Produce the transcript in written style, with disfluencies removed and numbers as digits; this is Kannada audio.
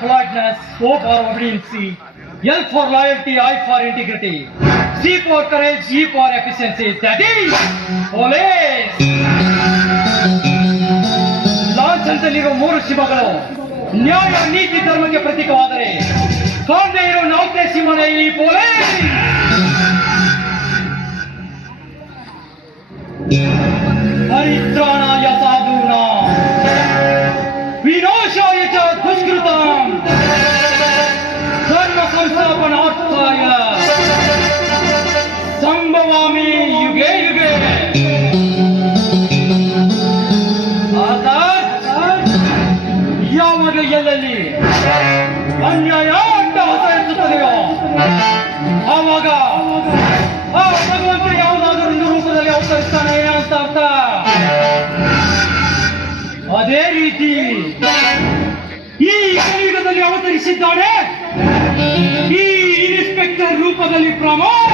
politeness, O for obedience, L for loyalty, I for integrity, C for courage, E for efficiency. That is police. ಲಾಂಛನದಲ್ಲಿರುವ ಮೂರು ಶಿವಗಳು ನ್ಯಾಯ ನೀತಿ ಧರ್ಮಕ್ಕೆ ಪ್ರತೀಕವಾದರೆ ಕಾಣದೇ ಇರೋ ನಾಲ್ಕನೇ ಸಿಂಹನೇ ಈ ಪೊಲೀಸ್. ಪರಿತ್ರಾಣಾಯ ಸಾಧೂನಾಂ ವಿನಾಶಾಯ ಚ ದುಷ್ಕೃತಾಂ ಧರ್ಮ ಸಂಸ್ಥಾಪನಾರ್ಥಾಯ ಸಂಭವಾಮಿ ಯುಗೆ ಯುಗೆ. ಯಾವಾಗ ಎಲ್ಲೆಲ್ಲಿ ಅನ್ಯಾಯ ಅಟ್ಟಹಾಸ ಎತ್ತುತ್ತದೆಯೋ ಆವಾಗ ಆ ಭಗವಂತ ಯಾವುದಾದರೂ ಒಂದು ರೂಪದಲ್ಲಿ ಅವತರಿಸ್ತಾನೆ ಅಂತ ಅರ್ಥ. ಅದೇ ರೀತಿ ಈ ಕಲಿಯುಗದಲ್ಲಿ ಅವತರಿಸಿದ್ದಾನೆ ಈ ಇನ್ಸ್ಪೆಕ್ಟರ್ ರೂಪದಲ್ಲಿ ಪ್ರಮೋದ್.